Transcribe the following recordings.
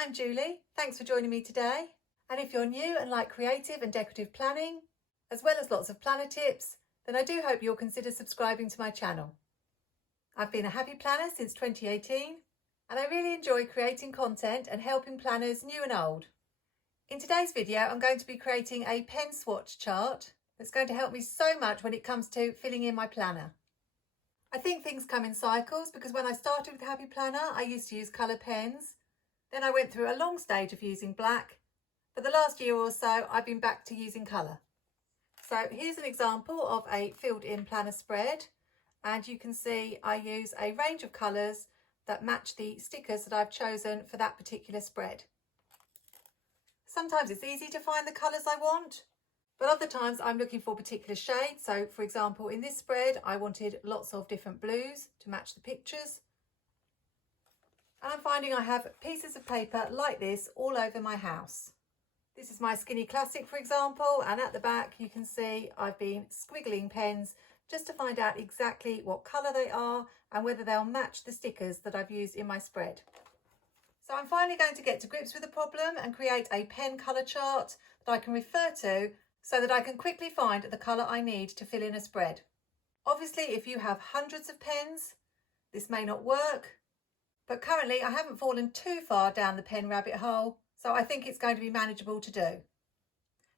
I'm Julie, thanks for joining me today. And if you're new and like creative and decorative planning, as well as lots of planner tips, then I do hope you'll consider subscribing to my channel. I've been a happy planner since 2018, and I really enjoy creating content and helping planners new and old. In today's video, I'm going to be creating a pen swatch chart that's going to help me so much when it comes to filling in my planner. I think things come in cycles because when I started with Happy Planner, I used to use colour pens. Then I went through a long stage of using black. For the last year or so, I've been back to using colour. So here's an example of a filled in planner spread. And you can see I use a range of colours that match the stickers that I've chosen for that particular spread. Sometimes it's easy to find the colours I want, but other times I'm looking for particular shades. So for example, in this spread, I wanted lots of different blues to match the pictures. And I'm finding I have pieces of paper like this all over my house. This is my Skinny Classic, for example, and at the back you can see I've been squiggling pens just to find out exactly what colour they are and whether they'll match the stickers that I've used in my spread. So I'm finally going to get to grips with the problem and create a pen colour chart that I can refer to so that I can quickly find the colour I need to fill in a spread. Obviously, if you have hundreds of pens, this may not work, but currently I haven't fallen too far down the pen rabbit hole, so I think it's going to be manageable to do.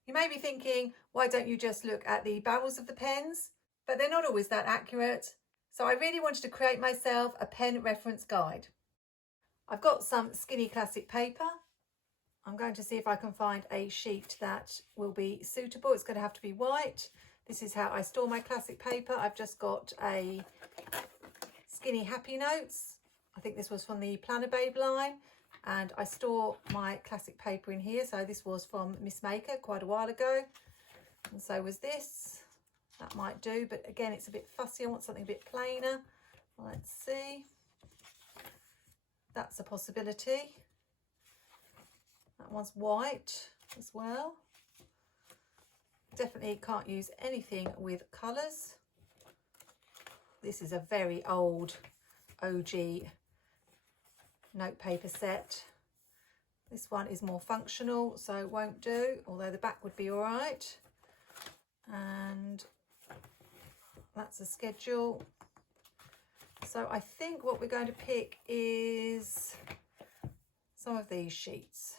You may be thinking, why don't you just look at the barrels of the pens? But they're not always that accurate, so I really wanted to create myself a pen reference guide. I've got some Skinny Classic paper. I'm going to see if I can find a sheet that will be suitable. It's going to have to be white. This is how I store my classic paper. I've just got a Skinny Happy Notes. I think this was from the Planner Babe line, and I store my classic paper in here. So this was from Miss Maker quite a while ago, and so was this. That might do, but again, it's a bit fussy. I want something a bit plainer. Let's see. That's a possibility. That one's white as well. Definitely can't use anything with colours. This is a very old OG notepaper set. This one is more functional, so it won't do, although the back would be all right. And that's a schedule. So I think what we're going to pick is some of these sheets.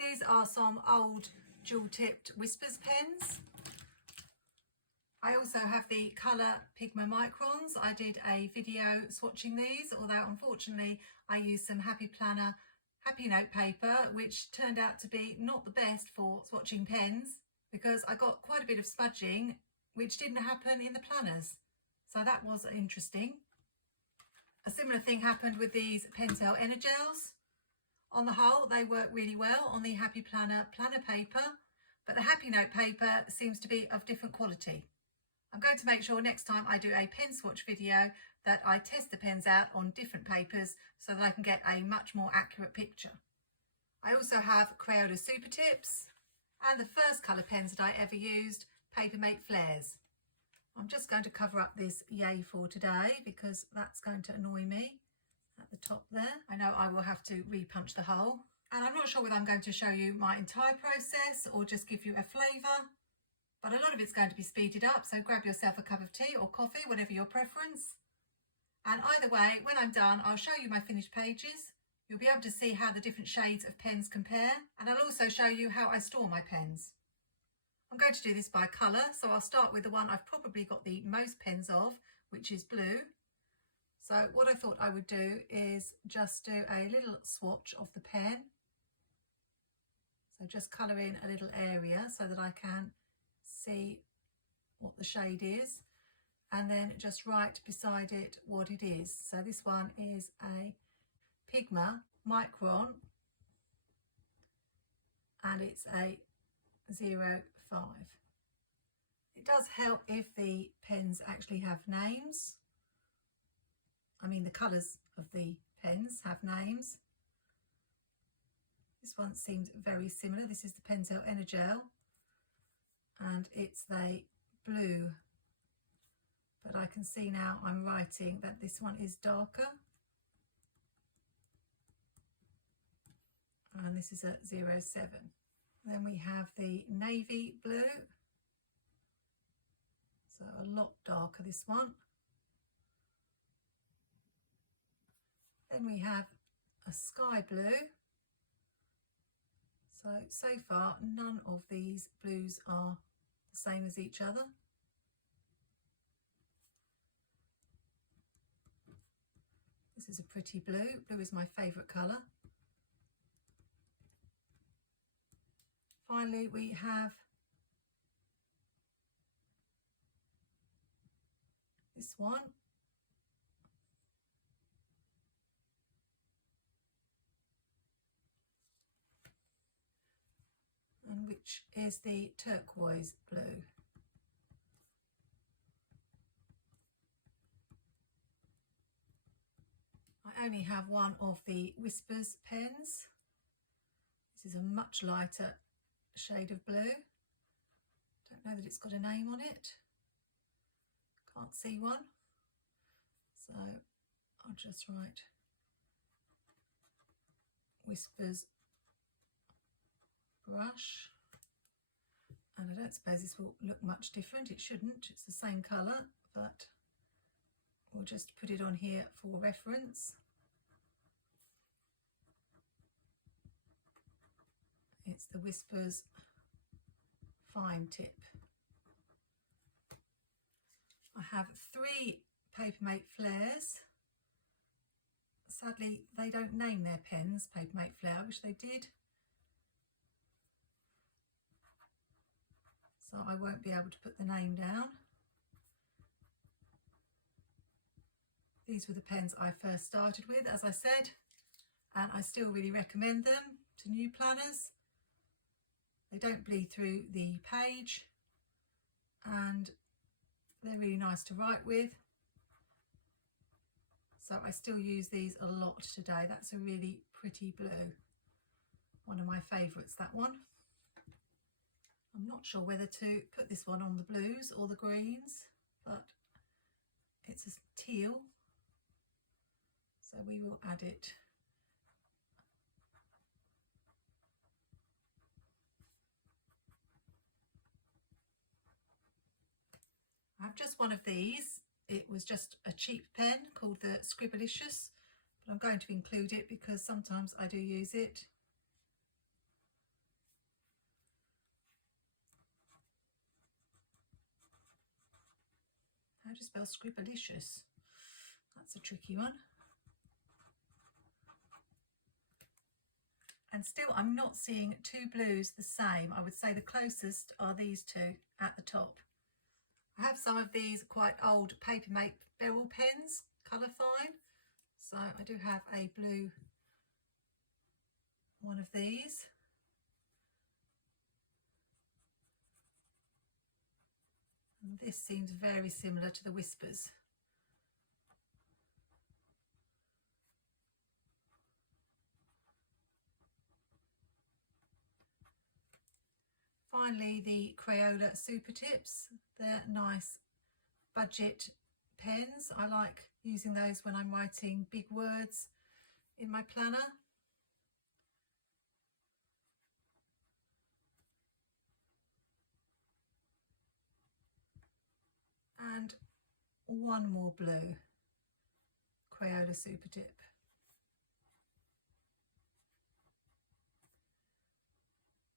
These are some old dual-tipped Whispers pens. I also have the colour Pigma Microns. I did a video swatching these, although unfortunately I used some Happy Planner Happy Note paper, which turned out to be not the best for swatching pens because I got quite a bit of smudging, which didn't happen in the planners. So that was interesting. A similar thing happened with these Pentel Energels. On the whole, they work really well on the Happy Planner planner paper, but the Happy Note paper seems to be of different quality. I'm going to make sure next time I do a pen swatch video that I test the pens out on different papers so that I can get a much more accurate picture. I also have Crayola Supertips and the first colour pens that I ever used, Papermate Flairs. I'm just going to cover up this yay for today because that's going to annoy me at the top there. I know I will have to re-punch the hole, and I'm not sure whether I'm going to show you my entire process or just give you a flavour. But a lot of it's going to be speeded up, so grab yourself a cup of tea or coffee, whatever your preference. And either way, when I'm done, I'll show you my finished pages. You'll be able to see how the different shades of pens compare, and I'll also show you how I store my pens. I'm going to do this by colour, so I'll start with the one I've probably got the most pens of, which is blue. So what I thought I would do is just do a little swatch of the pen. So just colour in a little area so that I can see what the shade is, and then just write beside it what it is. So this one is a Pigma Micron and it's a 05. It does help if the pens actually have names. I mean, the colours of the pens have names. This one seems very similar. This is the Pentel Energel and it's the blue but I can see now I'm writing that this one is darker. And this is a 07. Then we have the navy blue. So a lot darker, this one. Then we have a sky blue. So far, none of these blues are the same as each other. This is a pretty blue. Blue is my favourite colour. Finally, we have this one. And which is the turquoise blue. I only have one of the Whispers pens. This is a much lighter shade of blue. Don't know that it's got a name on it. Can't see one. So I'll just write Whispers brush. And I don't suppose this will look much different. It shouldn't. It's the same colour, but we'll just put it on here for reference. It's the Whispers Fine Tip. I have 3 Papermate Flairs. Sadly, they don't name their pens Papermate Flair. I wish they did. So I won't be able to put the name down. These were the pens I first started with, as I said, and I still really recommend them to new planners. They don't bleed through the page and they're really nice to write with. So I still use these a lot today. That's a really pretty blue. One of my favourites, that one. I'm not sure whether to put this one on the blues or the greens, but it's a teal. So we will add it. I have just one of these. It was just a cheap pen called the Scribblicious, but I'm going to include it because sometimes I do use it. How do you spell Scribblicious? That's a tricky one. And still I'm not seeing 2 blues the same. I would say the closest are these 2 at the top. I have some of these quite old Papermate Berol pens, colour fine. So I do have a blue one of these. And this seems very similar to the Whispers. Finally, the Crayola Supertips. They're nice budget pens. I like using those when I'm writing big words in my planner. And one more blue Crayola Supertip.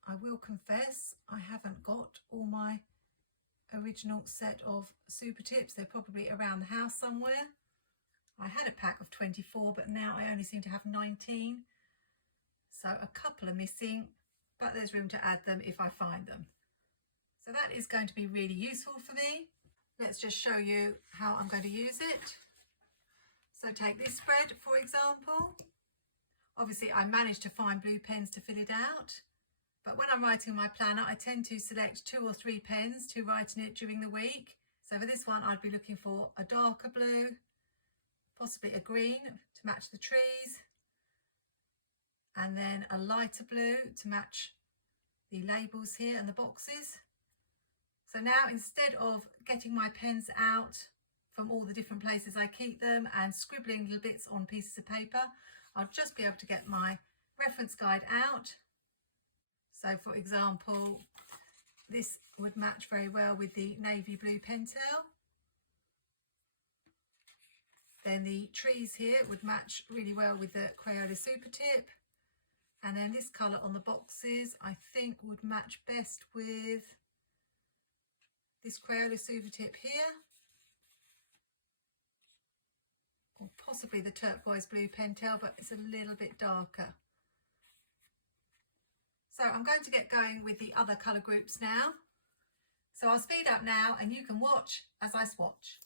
I will confess I haven't got all my original set of Supertips. They're probably around the house somewhere. I had a pack of 24, but now I only seem to have 19. So a couple are missing, but there's room to add them if I find them. So that is going to be really useful for me. Let's just show you how I'm going to use it. So take this spread, for example. Obviously, I managed to find blue pens to fill it out. But when I'm writing my planner, I tend to select 2 or 3 pens to write in it during the week. So for this one, I'd be looking for a darker blue, possibly a green to match the trees, and then a lighter blue to match the labels here and the boxes. So now, instead of getting my pens out from all the different places I keep them and scribbling little bits on pieces of paper. I'll just be able to get my reference guide out. So for example, this would match very well with the navy blue Pentel. Then the trees here would match really well with the Crayola Supertip. And then this colour on the boxes I think would match best with this Crayola Supertip here. Or possibly the turquoise blue Pentel, but it's a little bit darker. So I'm going to get going with the other colour groups now. So I'll speed up now and you can watch as I swatch.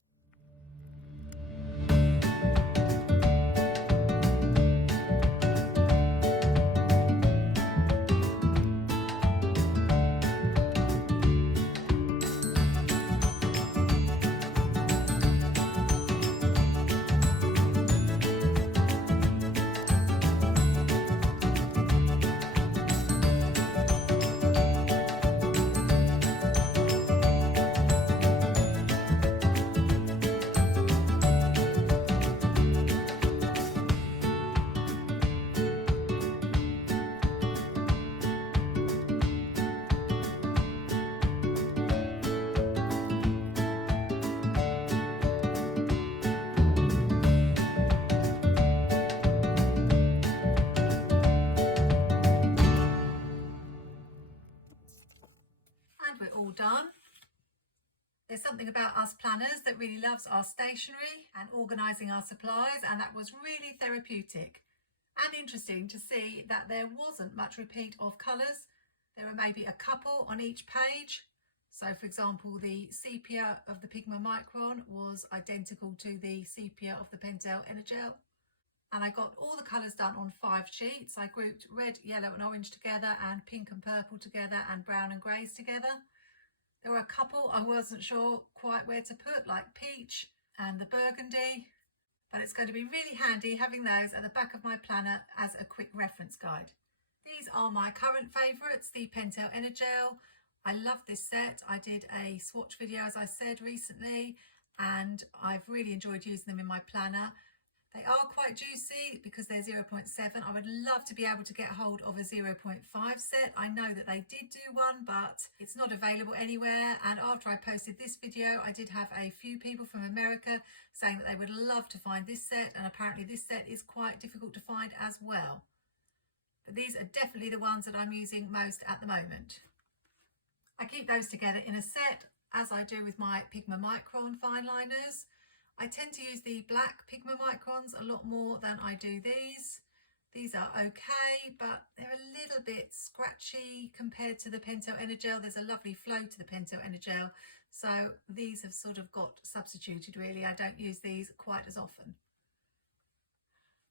We're all done. There's something about us planners that really loves our stationery and organising our supplies, and that was really therapeutic and interesting to see that there wasn't much repeat of colours. There were maybe a couple on each page. So for example, the sepia of the Pigma Micron was identical to the sepia of the Pentel Energel. And I got all the colours done on 5 sheets. I grouped red, yellow and orange together, and pink and purple together, and brown and greys together. There were a couple I wasn't sure quite where to put, like peach and the burgundy, but it's going to be really handy having those at the back of my planner as a quick reference guide. These are my current favourites, the Pentel Energel. I love this set. I did a swatch video, as I said, recently, and I've really enjoyed using them in my planner. They are quite juicy because they're 0.7. I would love to be able to get hold of a 0.5 set. I know that they did do one, but it's not available anywhere. And after I posted this video, I did have a few people from America saying that they would love to find this set. And apparently this set is quite difficult to find as well. But these are definitely the ones that I'm using most at the moment. I keep those together in a set, as I do with my Pigma Micron Fineliners. I tend to use the black Pigma Microns a lot more than I do these. These are okay, but they're a little bit scratchy compared to the Pentel Energel. There's a lovely flow to the Pentel Energel, so these have sort of got substituted really. I don't use these quite as often.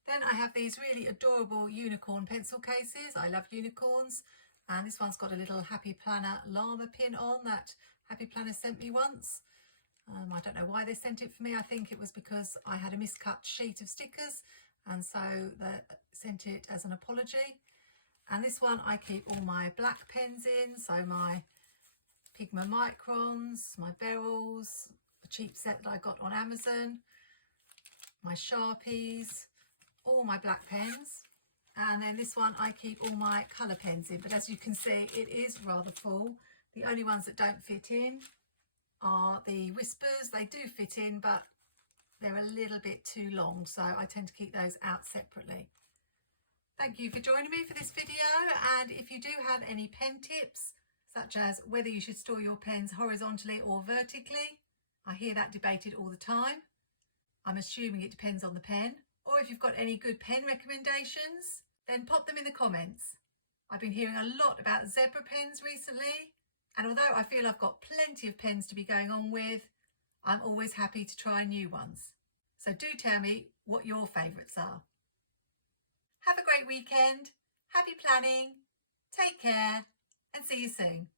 Then I have these really adorable unicorn pencil cases. I love unicorns, and this one's got a little Happy Planner llama pin on that Happy Planner sent me once. I don't know why they sent it for me. I think it was because I had a miscut sheet of stickers, and so they sent it as an apology. And this one I keep all my black pens in, so my Pigma Microns, my Berols, a cheap set that I got on Amazon, my Sharpies, all my black pens. And then this one I keep all my colour pens in, but as you can see it is rather full. The only ones that don't fit in are the Whispers. They do fit in, but they're a little bit too long, so I tend to keep those out separately. Thank you for joining me for this video, and if you do have any pen tips, such as whether you should store your pens horizontally or vertically, I hear that debated all the time. I'm assuming it depends on the pen. Or if you've got any good pen recommendations, then pop them in the comments. I've been hearing a lot about zebra pens recently, and although I feel I've got plenty of pens to be going on with, I'm always happy to try new ones. So do tell me what your favourites are. Have a great weekend, happy planning, take care, and see you soon.